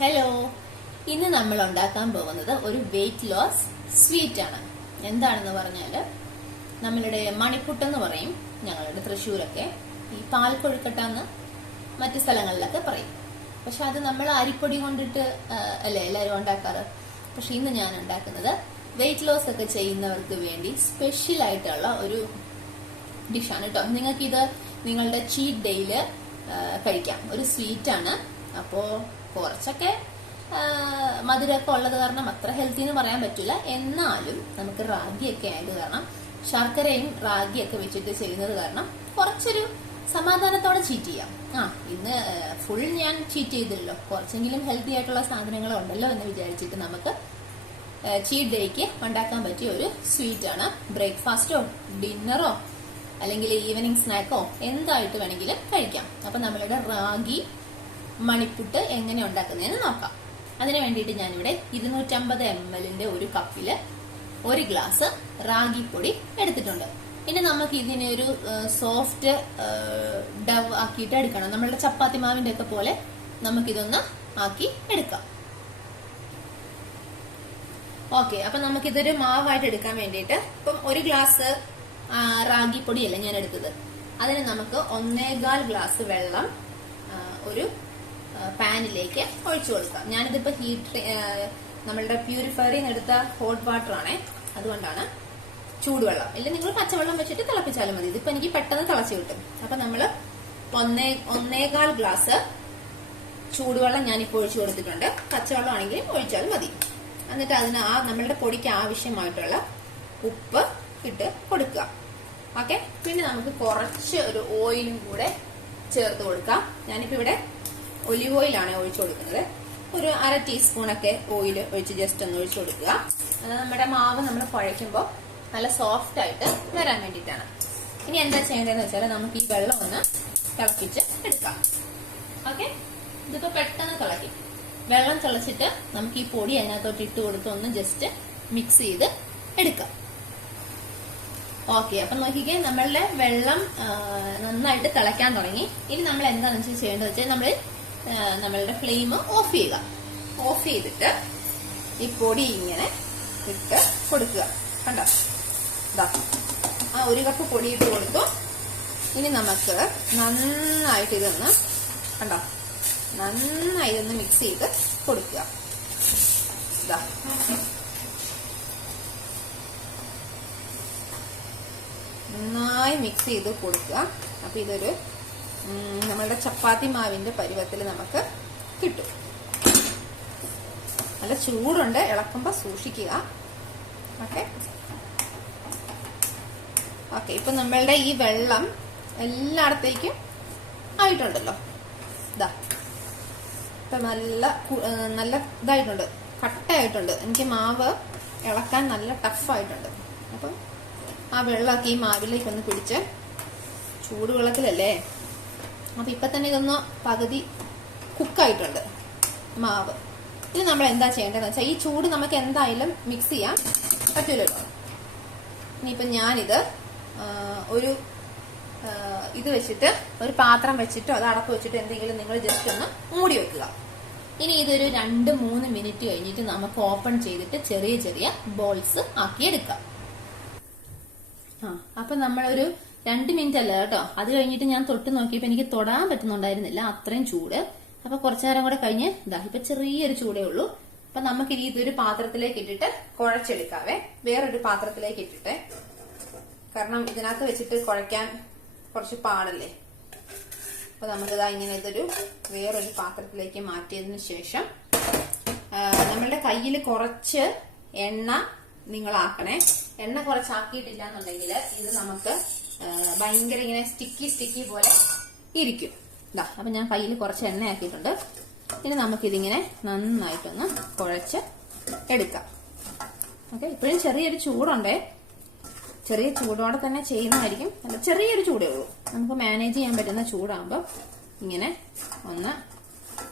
Hello, ഇന്ന് നമ്മൾ ഉണ്ടാക്കാൻ പോകുന്നത് ഒരു വെയിറ്റ് ലോസ് സ്വീറ്റ് ആണ്. എന്താണെന്ന് പറഞ്ഞാല് നമ്മളുടെ മണിപ്പുട്ടെന്ന് പറയും ഞങ്ങളുടെ തൃശ്ശൂരൊക്കെ, ഈ പാൽ കൊഴുക്കട്ടാന്ന് മറ്റു സ്ഥലങ്ങളിലൊക്കെ പറയും. പക്ഷെ അത് നമ്മൾ അരിപ്പൊടി കൊണ്ടിട്ട് അല്ലേ എല്ലാവരും ഉണ്ടാക്കാറ്. പക്ഷെ ഇന്ന് ഞാൻ ഉണ്ടാക്കുന്നത് വെയിറ്റ് ലോസ് ഒക്കെ ചെയ്യുന്നവർക്ക് വേണ്ടി സ്പെഷ്യൽ ആയിട്ടുള്ള ഒരു ഡിഷാണ് കേട്ടോ. നിങ്ങൾക്കിത് നിങ്ങളുടെ ചീറ്റ് ഡേയില് കഴിക്കാം. ഒരു സ്വീറ്റ് ആണ്. അപ്പോ കുറച്ചൊക്കെ മധുരമൊക്കെ ഉള്ളത് കാരണം അത്ര ഹെൽത്തി എന്ന് പറയാൻ പറ്റില്ല. എന്നാലും നമുക്ക് റാഗിയൊക്കെ ആയത് കാരണം, ശർക്കരയും റാഗിയൊക്കെ വെച്ചിട്ട് ചെയ്യുന്നത് കാരണം കുറച്ചൊരു സമാധാനത്തോടെ ചീറ്റ് ചെയ്യാം. ഇന്ന് ഫുൾ ഞാൻ ചീറ്റ് ചെയ്തില്ലല്ലോ, കുറച്ചെങ്കിലും ഹെൽത്തി ആയിട്ടുള്ള സാധനങ്ങൾ ഉണ്ടല്ലോ എന്ന് വിചാരിച്ചിട്ട് നമുക്ക് ചീറ്റ് ഡേക്ക് ഉണ്ടാക്കാൻ പറ്റിയ ഒരു സ്വീറ്റ് ആണ്. ബ്രേക്ക്ഫാസ്റ്റോ ഡിന്നറോ അല്ലെങ്കിൽ ഈവനിങ് സ്നാക്കോ എന്തായിട്ട് വേണമെങ്കിലും കഴിക്കാം. അപ്പൊ നമ്മളുടെ റാഗി മണിപ്പുട്ട് എങ്ങനെ ഉണ്ടാക്കുന്നതെന്ന് നോക്കാം. അതിനു വേണ്ടിയിട്ട് ഞാനിവിടെ 250 ml ഒരു കപ്പില് 1 ഗ്ലാസ് റാഗിപ്പൊടി എടുത്തിട്ടുണ്ട്. ഇനി നമുക്ക് ഇതിനെ ഒരു സോഫ്റ്റ് ഡവ് ആക്കിയിട്ട് എടുക്കണം. നമ്മളുടെ ചപ്പാത്തി മാവിന്റെ ഒക്കെ പോലെ നമുക്കിതൊന്ന് ആക്കി എടുക്കാം. ഓക്കെ, അപ്പൊ നമുക്കിതൊരു മാവായിട്ട് എടുക്കാൻ വേണ്ടിയിട്ട് ഇപ്പം 1 ഗ്ലാസ് റാഗിപ്പൊടിയല്ല ഞാൻ എടുത്തത്. അതിന് നമുക്ക് 1.25 ഗ്ലാസ് വെള്ളം ഒരു പാനിലേക്ക് ഒഴിച്ചു കൊടുക്കാം. ഞാനിതിപ്പോ നമ്മളുടെ പ്യൂരിഫയറിൽ നിന്ന് എടുത്ത ഹോട്ട് വാട്ടർ ആണേ, അതുകൊണ്ടാണ് ചൂടുവെള്ളം. ഇല്ല നിങ്ങൾ പച്ചവെള്ളം വെച്ചിട്ട് തിളപ്പിച്ചാലും മതി. ഇതിപ്പോ എനിക്ക് പെട്ടെന്ന് തിളച്ചു കിട്ടും. അപ്പൊ നമ്മള് 1.25 ഗ്ലാസ് ചൂടുവെള്ളം ഞാനിപ്പോ ഒഴിച്ചു കൊടുത്തിട്ടുണ്ട്. പച്ചവെള്ളം ആണെങ്കിലും ഒഴിച്ചാലും മതി. എന്നിട്ട് അതിന് നമ്മളുടെ പൊടിക്ക് ആവശ്യമായിട്ടുള്ള ഉപ്പ് ഇട്ട് കൊടുക്കുക. ഓക്കെ, പിന്നെ നമുക്ക് കുറച്ച് ഒരു ഓയിലും കൂടെ ചേർത്ത് കൊടുക്കാം. ഞാനിപ്പോ ഇവിടെ ഒലിവ് ഓയിലാണ് ഒഴിച്ചു കൊടുക്കുന്നത്. ഒരു 1/2 ടീസ്പൂണൊക്കെ ഓയിൽ ഒഴിച്ച് ജസ്റ്റ് ഒന്ന് ഒഴിച്ചു കൊടുക്കുക. അത് നമ്മുടെ മാവ് നമ്മൾ കുഴയ്ക്കുമ്പോൾ നല്ല സോഫ്റ്റ് ആയിട്ട് വരാൻ വേണ്ടിയിട്ടാണ്. ഇനി എന്താ ചെയ്യേണ്ടതെന്ന് വെച്ചാൽ നമുക്ക് ഈ വെള്ളം ഒന്ന് തിളപ്പിച്ച് എടുക്കാം. ഓക്കെ, ഇതിപ്പോ പെട്ടെന്ന് തിളക്കും. വെള്ളം തിളച്ചിട്ട് നമുക്ക് ഈ പൊടി അതിനകത്തോട്ട് ഇട്ട് കൊടുത്ത് ഒന്ന് ജസ്റ്റ് മിക്സ് ചെയ്ത് എടുക്കാം. ഓക്കെ, അപ്പൊ നോക്കിക്കേ, നമ്മളുടെ വെള്ളം നന്നായിട്ട് തിളയ്ക്കാൻ തുടങ്ങി. ഇനി നമ്മൾ എന്താണെന്ന് വെച്ചാൽ ചെയ്യേണ്ടത് വെച്ചാൽ നമ്മളുടെ ഫ്ലെയിം ഓഫ് ചെയ്യുക. ഓഫ് ചെയ്തിട്ട് ഈ പൊടി ഇങ്ങനെ ഇട്ട് കൊടുക്കുക. കണ്ടോ, ഇതാ ആ 1 കപ്പ് പൊടി ഇട്ട് കൊടുത്തു. ഇനി നമുക്ക് നന്നായിട്ട് ഇതൊന്ന് കണ്ടോ നന്നായി ഇതൊന്ന് മിക്സ് ചെയ്ത് കൊടുക്കുക. ഇതാ നന്നായി മിക്സ് ചെയ്ത് കൊടുക്കുക. അപ്പൊ ഇതൊരു നമ്മളുടെ ചപ്പാത്തി മാവിന്റെ പരുവത്തിൽ നമുക്ക് കിട്ടും. നല്ല ചൂടുണ്ട്, ഇളക്കുമ്പോ സൂക്ഷിക്കുക. ഓക്കെ ഓക്കെ, ഇപ്പൊ നമ്മളുടെ ഈ വെള്ളം എല്ലായിടത്തേക്കും ആയിട്ടുണ്ടല്ലോ. ഇതാ ഇപ്പൊ നല്ല ഇതായിട്ടുണ്ട്, കട്ടയായിട്ടുണ്ട്. എനിക്ക് മാവ് ഇളക്കാൻ നല്ല ടഫായിട്ടുണ്ട്. അപ്പം ആ വെള്ളമൊക്കെ ഈ മാവിലേക്ക് ഒന്ന് പിടിച്ച്, ചൂടുവെള്ളത്തിലല്ലേ, അപ്പൊ ഇപ്പൊ തന്നെ ഇതൊന്ന് പകുതി കുക്കായിട്ടുണ്ട് മാവ്. ഇത് നമ്മൾ എന്താ ചെയ്യേണ്ടതെന്ന് വെച്ചാൽ ഈ ചൂട് നമുക്ക് എന്തായാലും മിക്സ് ചെയ്യാൻ പറ്റൂലല്ലോ. ഇനിയിപ്പൊ ഞാനിത് ഒരു ഇത് വെച്ചിട്ട് ഒരു പാത്രം വെച്ചിട്ടോ അത് അടപ്പ് വെച്ചിട്ടോ എന്തെങ്കിലും നിങ്ങൾ ജസ്റ്റ് ഒന്ന് മൂടി വെക്കുക. ഇനി ഇതൊരു 2-3 മിനിറ്റ് കഴിഞ്ഞിട്ട് നമുക്ക് ഓപ്പൺ ചെയ്തിട്ട് ചെറിയ ചെറിയ ബോൾസ് ആക്കിയെടുക്കാം. അപ്പൊ നമ്മളൊരു 2 മിനിറ്റ് അല്ല കേട്ടോ, അത് കഴിഞ്ഞിട്ട് ഞാൻ തൊട്ട് നോക്കിയപ്പോ എനിക്ക് തൊടാൻ പറ്റുന്നുണ്ടായിരുന്നില്ല, അത്രയും ചൂട്. അപ്പൊ കുറച്ചു നേരം കൂടെ കഴിഞ്ഞ് ഇതാ ഇപ്പൊ ചെറിയൊരു ചൂടേ ഉള്ളൂ. അപ്പൊ നമുക്ക് ഇതൊരു പാത്രത്തിലേക്ക് ഇട്ടിട്ട് കുഴച്ചെടുക്കാവേ. വേറൊരു പാത്രത്തിലേക്ക് ഇട്ടിട്ട്, കാരണം ഇതിനകത്ത് വെച്ചിട്ട് കുഴയ്ക്കാൻ കുറച്ച് പാടല്ലേ. അപ്പൊ നമുക്കിതാ ഇങ്ങനെ ഇതൊരു വേറൊരു പാത്രത്തിലേക്ക് മാറ്റിയതിനു ശേഷം നമ്മളുടെ കയ്യിൽ കുറച്ച് എണ്ണ നിങ്ങളാക്കണേ. എണ്ണ കുറച്ചാക്കിയിട്ടില്ല എന്നുണ്ടെങ്കിൽ ഇത് നമുക്ക് ഭയങ്കര ഇങ്ങനെ സ്റ്റിക്കി പോലെ ഇരിക്കും. ഇതാ അപ്പൊ ഞാൻ കയ്യിൽ കുറച്ച് എണ്ണ ആക്കിയിട്ടുണ്ട്. ഇനി നമുക്കിതിങ്ങനെ നന്നായിട്ടൊന്ന് കുഴച്ച് എടുക്കാം. ഓക്കെ, ഇപ്പോഴും ചെറിയൊരു ചൂടുണ്ടേ, ചെറിയ ചൂടോടെ തന്നെ ചെയ്യുന്നതായിരിക്കും. അല്ല, ചെറിയൊരു ചൂടേ ഉള്ളൂ, നമുക്ക് മാനേജ് ചെയ്യാൻ പറ്റുന്ന ചൂടാകുമ്പോൾ ഇങ്ങനെ ഒന്ന്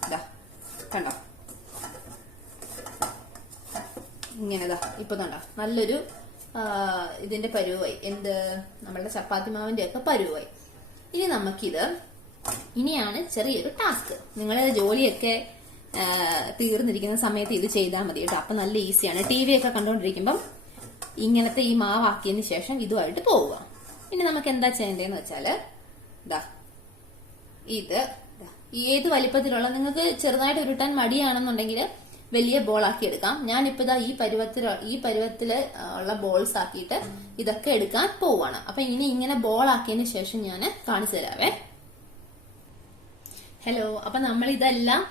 ഇതാ കണ്ടോ, ഇങ്ങനെതാ ഇപ്പൊ കണ്ടോ നല്ലൊരു ഇതിന്റെ പരുവായി. നമ്മളുടെ ചപ്പാത്തി മാവിന്റെ ഒക്കെ പരുവായി. ഇനി നമുക്കിത് ഇനിയാണ് ചെറിയൊരു ടാസ്ക്. നിങ്ങൾ ജോലിയൊക്കെ തീർന്നിരിക്കുന്ന സമയത്ത് ഇത് ചെയ്താൽ മതി കേട്ടോ. അപ്പൊ നല്ല ഈസിയാണ്. TV ഒക്കെ കണ്ടുകൊണ്ടിരിക്കുമ്പം ഇങ്ങനത്തെ ഈ മാവാക്കിയതിന് ശേഷം ഇതുമായിട്ട് പോവുക. ഇനി നമുക്ക് എന്താ ചെയ്യേണ്ടതെന്ന് വെച്ചാല് ഇത് ഏത് വലിപ്പത്തിലുള്ള, നിങ്ങൾക്ക് ചെറുതായിട്ട് ഉരുട്ടാൻ മടിയാണെന്നുണ്ടെങ്കിൽ വലിയ ബോൾ ആക്കി എടുക്കാം. ഞാനിപ്പോ ഈ പരുവത്തില് ഉള്ള ബോൾസ് ആക്കിയിട്ട് ഇതൊക്കെ എടുക്കാൻ പോവാണ്. അപ്പൊ ഇങ്ങനെ ബോൾ ആക്കിയതിന് ശേഷം ഞാൻ കാണിച്ചു തരാവേ. ഹലോ, അപ്പൊ നമ്മൾ ഇതെല്ലാം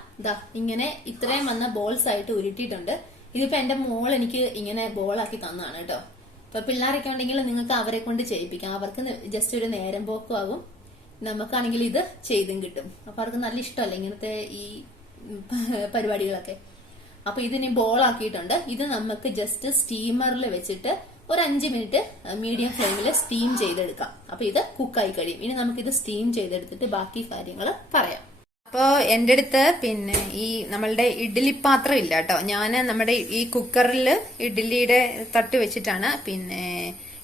ഇങ്ങനെ ഇത്രയും വന്ന ബോൾസ് ആയിട്ട് ഉരുട്ടിയിട്ടുണ്ട്. ഇതിപ്പോ എന്റെ മോൾ എനിക്ക് ഇങ്ങനെ ബോൾ ആക്കി തന്നതാണ് കേട്ടോ. അപ്പൊ പിള്ളേരൊക്കെ ഉണ്ടെങ്കിൽ നിങ്ങൾക്ക് അവരെ കൊണ്ട് ചെയ്യിപ്പിക്കാം. അവർക്ക് ജസ്റ്റ് ഒരു നേരം പോക്കും ആകും, നമുക്കാണെങ്കിൽ ഇത് ചെയ്തും കിട്ടും. അപ്പൊ അവർക്ക് നല്ല ഇഷ്ടമല്ലേ ഇങ്ങനത്തെ ഈ പരിപാടികളൊക്കെ. അപ്പൊ ഇതിനി ബോൾ ആക്കിയിട്ടുണ്ട്. ഇത് നമുക്ക് ജസ്റ്റ് സ്റ്റീമറിൽ വെച്ചിട്ട് ഒരു 5 മിനിറ്റ് മീഡിയം ഫ്ലെയിമിൽ സ്റ്റീം ചെയ്തെടുക്കാം. അപ്പൊ ഇത് കുക്കായി കഴിയും. ഇനി നമുക്കിത് സ്റ്റീം ചെയ്തെടുത്തിട്ട് ബാക്കി കാര്യങ്ങൾ പറയാം. അപ്പോ എന്റെ അടുത്ത് പിന്നെ ഈ നമ്മളുടെ ഇഡ്ഡലി പാത്രം ഇല്ല കേട്ടോ. ഞാൻ നമ്മുടെ ഈ കുക്കറിൽ ഇഡ്ഡലിയുടെ തട്ട് വെച്ചിട്ടാണ് പിന്നെ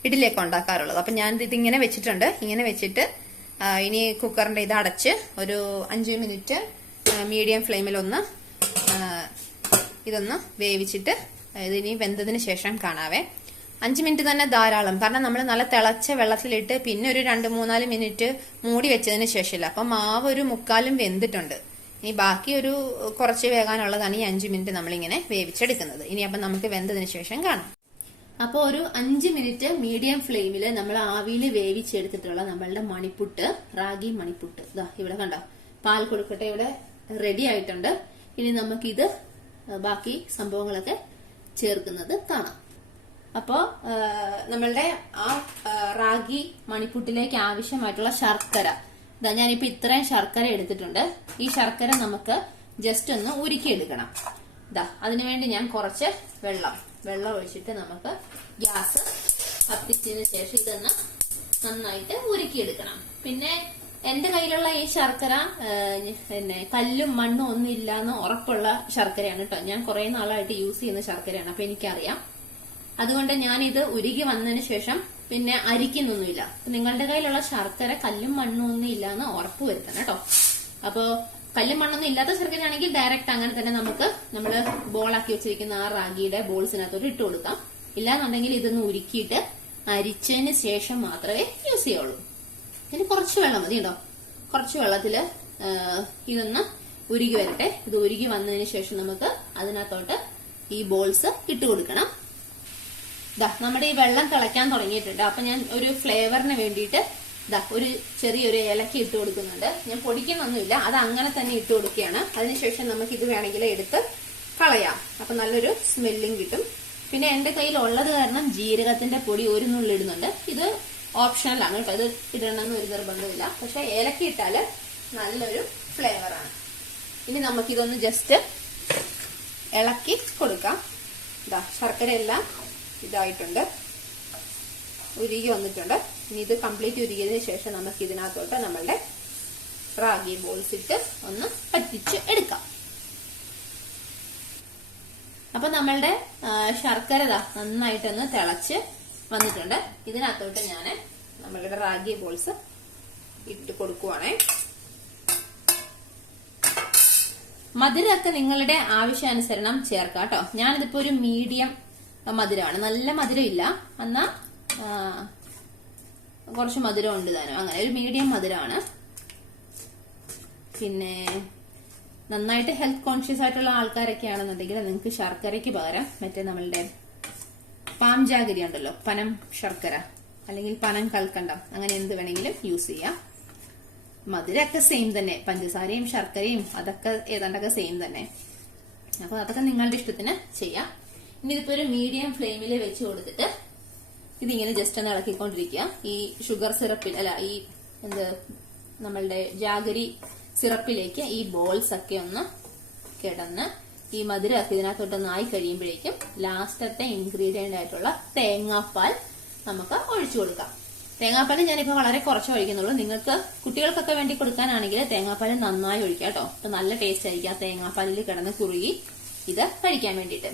ഇഡ്ഡലിയൊക്കെ ഉണ്ടാക്കാറുള്ളത്. അപ്പൊ ഞാൻ ഇതിങ്ങനെ വെച്ചിട്ടുണ്ട്. ഇങ്ങനെ വെച്ചിട്ട് ഇനി കുക്കറിന്റെ ഇത് അടച്ച് ഒരു 5 മിനിറ്റ് മീഡിയം ഫ്ലെയിമിൽ ഇതൊന്ന് വേവിച്ചിട്ട് ഇതിനി വെന്തതിന് ശേഷം കാണാവേ. 5 മിനിറ്റ് തന്നെ ധാരാളം. കാരണം നമ്മൾ നല്ല തിളച്ച വെള്ളത്തിലിട്ട് പിന്നെ ഒരു 2-3-4 മിനിറ്റ് മൂടി വെച്ചതിന് ശേഷമില്ല. അപ്പൊ മാവ് ഒരു 3/4 വെന്തിട്ടുണ്ട്. ഇനി ബാക്കി ഒരു കുറച്ച് വേകാനുള്ളതാണ് ഈ 5 മിനിറ്റ് നമ്മളിങ്ങനെ വേവിച്ചെടുക്കുന്നത്. ഇനി അപ്പം നമുക്ക് വെന്തതിന് ശേഷം കാണാം. അപ്പോൾ ഒരു 5 മിനിറ്റ് മീഡിയം ഫ്ലെയിമിൽ നമ്മൾ ആവിയിൽ വേവിച്ചെടുത്തിട്ടുള്ള നമ്മളുടെ മണിപ്പുട്ട്, റാഗി മണിപ്പുട്ട് ഇവിടെ കണ്ടോ, പാൽ കൊഴുക്കട്ട ഇവിടെ റെഡി ആയിട്ടുണ്ട്. ഇനി നമുക്കിത് ബാക്കി സംഭവങ്ങളൊക്കെ ചേർക്കുന്നത് കാണാം. അപ്പോ നമ്മളുടെ ആ റാഗി മണിപ്പുട്ടിലേക്ക് ആവശ്യമായിട്ടുള്ള ശർക്കര ഞാനിപ്പോ ഇത്രയും ശർക്കര എടുത്തിട്ടുണ്ട്. ഈ ശർക്കര നമുക്ക് ജസ്റ്റ് ഒന്ന് ഉരുക്കിയെടുക്കണം. അതിനുവേണ്ടി ഞാൻ കുറച്ച് വെള്ളം ഒഴിച്ചിട്ട് നമുക്ക് ഗ്യാസ് കത്തിച്ചതിന് ശേഷം ഇതൊന്ന് നന്നായിട്ട് ഉരുക്കിയെടുക്കണം. പിന്നെ എന്റെ കയ്യിലുള്ള ഈ ശർക്കര പിന്നെ കല്ലും മണ്ണും ഒന്നും ഇല്ലാന്ന് ഉറപ്പുള്ള ശർക്കരയാണ് കേട്ടോ. ഞാൻ കുറെ നാളായിട്ട് യൂസ് ചെയ്യുന്ന ശർക്കരയാണ്. അപ്പൊ എനിക്കറിയാം. അതുകൊണ്ട് ഞാനിത് ഉരുകി വന്നതിന് ശേഷം പിന്നെ അരിക്കുന്നൊന്നുമില്ല. നിങ്ങളുടെ കയ്യിലുള്ള ശർക്കര കല്ലും മണ്ണും ഒന്നും ഇല്ലാന്ന് ഉറപ്പ് വരുത്തണം കേട്ടോ. അപ്പോ കല്ലും മണ്ണൊന്നും ഇല്ലാത്ത ശർക്കരയാണെങ്കിൽ ഡയറക്റ്റ് അങ്ങനെ തന്നെ നമുക്ക് നമ്മള് ബോളാക്കി വെച്ചിരിക്കുന്ന ആ റാഗിയുടെ ബോൾസിനകത്തോട്ട് ഇട്ട് കൊടുക്കാം. ഇല്ലാന്നുണ്ടെങ്കിൽ ഇതൊന്ന് ഉരുക്കിയിട്ട് അരിച്ചതിന് ശേഷം മാത്രമേ യൂസ് ചെയ്യുള്ളൂ. ഇനി കുറച്ച് വെള്ളം മതി കേട്ടോ. കുറച്ച് വെള്ളത്തില് ഇതൊന്ന് ഉരുകി വരട്ടെ. ഇത് ഉരുകി വന്നതിന് ശേഷം നമുക്ക് അതിനകത്തോട്ട് ഈ ബോൾസ് ഇട്ട് കൊടുക്കണം. നമ്മുടെ ഈ വെള്ളം തിളയ്ക്കാൻ തുടങ്ങിയിട്ടുണ്ട്. അപ്പൊ ഞാൻ ഒരു ഫ്ലേവറിന് വേണ്ടിയിട്ട് ഒരു ചെറിയൊരു ഏലക്ക ഇട്ട് കൊടുക്കുന്നുണ്ട്. ഞാൻ പൊടിക്കുന്നൊന്നുമില്ല, അത് അങ്ങനെ തന്നെ ഇട്ട് കൊടുക്കുകയാണ്. അതിനുശേഷം നമുക്ക് ഇത് വേണമെങ്കിൽ എടുത്ത് കളയാം. അപ്പൊ നല്ലൊരു സ്മെല്ലും കിട്ടും. പിന്നെ എന്റെ കയ്യിൽ ഉള്ളത് കാരണം ജീരകത്തിന്റെ പൊടി ഒരു നുള്ളി ഇടുന്നുണ്ട്. ഇത് ഓപ്ഷണലാണ് കേട്ടോ. ഇത് ഇടണമെന്ന് ഒരു നിർബന്ധമില്ല. പക്ഷെ ഏലക്ക ഇട്ടാല് നല്ലൊരു ഫ്ലേവറാണ്. ഇനി നമുക്കിതൊന്ന് ജസ്റ്റ് ഇളക്കി കൊടുക്കാം. ശർക്കര എല്ലാം ഇതായിട്ടുണ്ട്, ഉരുകി വന്നിട്ടുണ്ട്. ഇനി ഇത് കംപ്ലീറ്റ് ഉരുകിയതിന് ശേഷം നമുക്ക് ഇതിനകത്തോട്ട് നമ്മളുടെ റാഗി ബോൾസ് ഇട്ട് ഒന്ന് പറ്റിച്ച് എടുക്കാം. അപ്പൊ നമ്മളുടെ ശർക്കര നന്നായിട്ടൊന്ന് തിളച്ച് വന്നിട്ടുണ്ട്. ഇതിനകത്തോട്ട് ഞാൻ നമ്മളുടെ റാഗി ബോൾസ് ഇട്ട് കൊടുക്കുവാണേ. മധുരമൊക്കെ നിങ്ങളുടെ ആവശ്യാനുസരണം ചേർക്കാം കേട്ടോ. ഞാനിതിപ്പോ ഒരു മീഡിയം മധുരമാണ്, നല്ല മധുരം ഇല്ല, എന്നാ കുറച്ച് മധുരം ഉണ്ട് താനും. അങ്ങനെ ഒരു മീഡിയം മധുരമാണ്. പിന്നെ നന്നായിട്ട് ഹെൽത്ത് കോൺഷ്യസ് ആയിട്ടുള്ള ആൾക്കാരൊക്കെ ആണെന്നുണ്ടെങ്കിൽ നിങ്ങൾക്ക് ശർക്കരയ്ക്ക് പകരം മറ്റേ നമ്മളുടെ പാം ജാഗരി ഉണ്ടല്ലോ, പനം ശർക്കര അല്ലെങ്കിൽ പനം കൽക്കണ്ടം, അങ്ങനെ എന്ത് വേണമെങ്കിലും യൂസ് ചെയ്യാം. മധുരമൊക്കെ സെയിം തന്നെ, പഞ്ചസാരയും ശർക്കരയും അതൊക്കെ ഏതാണ്ടൊക്കെ സെയിം തന്നെ. അപ്പൊ അതൊക്കെ നിങ്ങളുടെ ഇഷ്ടത്തിന് ചെയ്യാം. ഇനി ഇതിപ്പോ ഒരു മീഡിയം ഫ്ലെയിമിൽ വെച്ച് കൊടുത്തിട്ട് ഇതിങ്ങനെ ജസ്റ്റ് ഒന്ന് ഇളക്കിക്കൊണ്ടിരിക്കുക. ഈ ഷുഗർ സിറപ്പിൽ അല്ല, ഈ നമ്മളുടെ ജാഗരി സിറപ്പിലേക്ക് ഈ ബോൾസ് ഒക്കെ ഒന്ന് കിടന്ന് ഈ മധുരമൊക്കെ ഇതിനകത്തോട്ടൊന്ന് ആയി കഴിയുമ്പോഴേക്കും ലാസ്റ്റത്തെ ഇൻഗ്രീഡിയന്റ് ആയിട്ടുള്ള തേങ്ങാപ്പാൽ നമുക്ക് ഒഴിച്ചു കൊടുക്കാം. തേങ്ങാപ്പാൽ ഞാനിപ്പോ വളരെ കുറച്ച് ഒഴിക്കുന്നുള്ളൂ. നിങ്ങൾക്ക് കുട്ടികൾക്കൊക്കെ വേണ്ടി കൊടുക്കാനാണെങ്കിൽ തേങ്ങാപ്പാൽ നന്നായി ഒഴിക്കാം കേട്ടോ. അപ്പൊ നല്ല ടേസ്റ്റ് ആയിരിക്കും ആ തേങ്ങാപ്പാലിൽ കിടന്ന് കുറുകി ഇത് കഴിക്കാൻ വേണ്ടിയിട്ട്.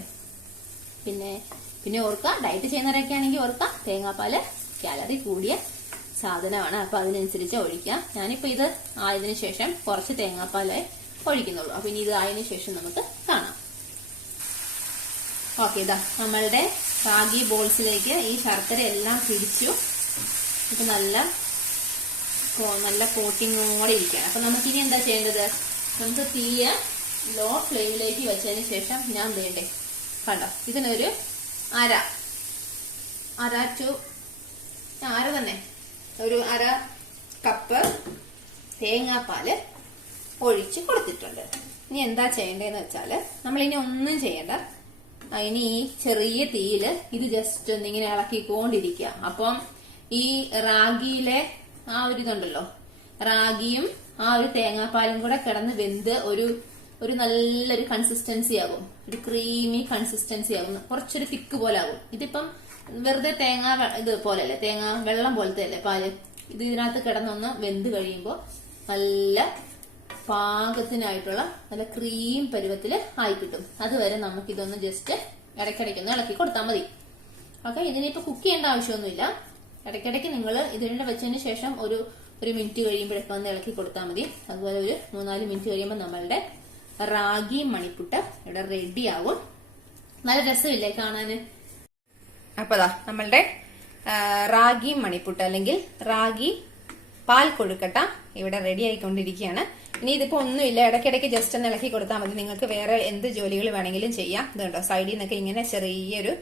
പിന്നെ ഓർക്കുക, ഡയറ്റ് ചെയ്യുന്നവരൊക്കെ ആണെങ്കിൽ ഓർക്കുക, തേങ്ങാപ്പാല് കാലറി കൂടിയ സാധനമാണ്. അപ്പൊ അതിനനുസരിച്ച് ഒഴിക്കുക. ഞാനിപ്പോ ഇത് ആയതിനു ശേഷം കുറച്ച് തേങ്ങാപ്പാല് ഒഴിക്കുന്നുള്ളൂ. അപ്പൊ ഇനി ഇത് ആയതിനു ശേഷം നമുക്ക് കാണാം. ഓക്കെ, ഇതാ നമ്മളുടെ റാഗി ബോൾസിലേക്ക് ഈ ശർക്കര എല്ലാം പിടിച്ചു. ഇത് നല്ല കോട്ടിങ്ങോടെ ഇരിക്കുകയാണ്. അപ്പൊ നമുക്കിനി എന്താ ചെയ്യേണ്ടത്? നമുക്ക് തീയ ലോ ഫ്ലെയിമിലേക്ക് വെച്ചതിന് ശേഷം ഞാൻ വേണ്ടേ കണ്ടോ, ഇതിനൊരു അര കപ്പ് തേങ്ങാപ്പാല് ഒഴിച്ച് കൊടുത്തിട്ടുണ്ട്. ഇനി എന്താ ചെയ്യേണ്ടതെന്ന് വെച്ചാല് നമ്മളിനി ഒന്നും ചെയ്യണ്ട. ഇനി ഈ ചെറിയ തീയില് ഇത് ജസ്റ്റ് ഒന്നിങ്ങനെ ഇളക്കിക്കൊണ്ടിരിക്കുക. അപ്പം ഈ റാഗിയിലെ ആ ഒരു ഇതുണ്ടല്ലോ, റാഗിയും ആ ഒരു തേങ്ങാപ്പാലും കൂടെ കിടന്ന് വെന്ത് ഒരു നല്ലൊരു കൺസിസ്റ്റൻസി ആകും, ഒരു ക്രീമി കൺസിസ്റ്റൻസി ആകും, കുറച്ചൊരു തിക്ക് പോലെ ആകും. ഇതിപ്പം വെറുതെ തേങ്ങ ഇത് പോലല്ലേ, തേങ്ങ വെള്ളം പോലത്തെ അല്ലേ പാല്. ഇത് ഇതിനകത്ത് കിടന്നൊന്ന് വെന്ത് കഴിയുമ്പോൾ നല്ല പാകത്തിനായിട്ടുള്ള നല്ല ക്രീം പരുവത്തില് ആയി കിട്ടും. അതുവരെ നമുക്ക് ഇതൊന്ന് ജസ്റ്റ് ഇടയ്ക്കിടയ്ക്കൊന്ന് ഇളക്കി കൊടുത്താൽ മതി. ഓക്കെ, ഇതിനിപ്പോ കുക്ക് ചെയ്യേണ്ട ആവശ്യമൊന്നുമില്ല. ഇടയ്ക്കിടയ്ക്ക് നിങ്ങൾ ഇതിനെ വെച്ചതിന് ശേഷം ഒരു മിനിറ്റ് കഴിയുമ്പോഴൊക്കെ ഒന്ന് ഇളക്കി കൊടുത്താൽ മതി. അതുപോലെ ഒരു 3-4 മിനിറ്റ് കഴിയുമ്പോൾ നമ്മളുടെ റാഗി മണിപ്പുട്ട് ഇവിടെ റെഡി ആവും. നല്ല രസമില്ലേ കാണാന്? അപ്പൊ നമ്മളുടെ റാഗി മണിപ്പുട്ട് അല്ലെങ്കിൽ റാഗി പാൽ കൊഴുക്കട്ട ഇവിടെ റെഡി ആയിക്കൊണ്ടിരിക്കുകയാണ്. ഇനി ഇതിപ്പോ ഒന്നുമില്ല, ഇടയ്ക്കിടയ്ക്ക് ജസ്റ്റ് ഒന്ന് ഇളക്കി കൊടുത്താൽ മതി. നിങ്ങൾക്ക് വേറെ എന്ത് ജോലികൾ വേണമെങ്കിലും ചെയ്യാം. ഇതുണ്ടോ, സൈഡിൽ നിന്നൊക്കെ ഇങ്ങനെ ചെറിയൊരു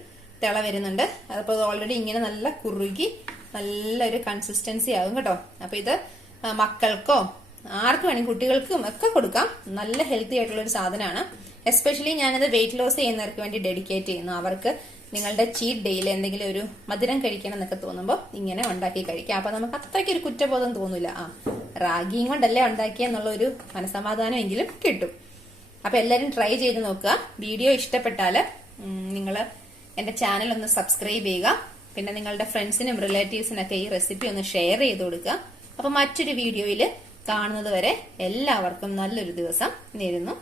തിള വരുന്നുണ്ട്. അതപ്പോ ഓൾറെഡി ഇങ്ങനെ നല്ല കുറുകി നല്ലൊരു കൺസിസ്റ്റൻസി ആകും കേട്ടോ. അപ്പൊ ഇത് മക്കൾക്കോ ആർക്ക് വേണമെങ്കിൽ കുട്ടികൾക്കും ഒക്കെ കൊടുക്കാം. നല്ല ഹെൽത്തി ആയിട്ടുള്ള ഒരു സാധനമാണ്. എസ്പെഷ്യലി ഞാനത് വെയിറ്റ് ലോസ് ചെയ്യുന്നവർക്ക് വേണ്ടി ഡെഡിക്കേറ്റ് ചെയ്യുന്നു. അവർക്ക് നിങ്ങളുടെ ചീറ്റ് ഡേയിൽ എന്തെങ്കിലും ഒരു മധുരം കഴിക്കണം എന്നൊക്കെ തോന്നുമ്പോൾ ഇങ്ങനെ ഉണ്ടാക്കി കഴിക്കാം. അപ്പൊ നമുക്ക് അത്രയ്ക്ക് ഒരു കുറ്റബോധം തോന്നില്ല. റാഗിയും കൊണ്ടല്ലേ ഉണ്ടാക്കിയെന്നുള്ള ഒരു മനസമാധാനം എങ്കിലും കിട്ടും. അപ്പൊ എല്ലാരും ട്രൈ ചെയ്ത് നോക്കുക. വീഡിയോ ഇഷ്ടപ്പെട്ടാല് നിങ്ങൾ എന്റെ ചാനൽ ഒന്ന് സബ്സ്ക്രൈബ് ചെയ്യുക. പിന്നെ നിങ്ങളുടെ ഫ്രണ്ട്സിനും റിലേറ്റീവ്സിനൊക്കെ ഈ റെസിപ്പി ഒന്ന് ഷെയർ ചെയ്ത് കൊടുക്കുക. അപ്പൊ മറ്റൊരു വീഡിയോയിൽ കാണുന്നത് വരെ എല്ലാവർക്കും നല്ലൊരു ദിവസം നേരുന്നു.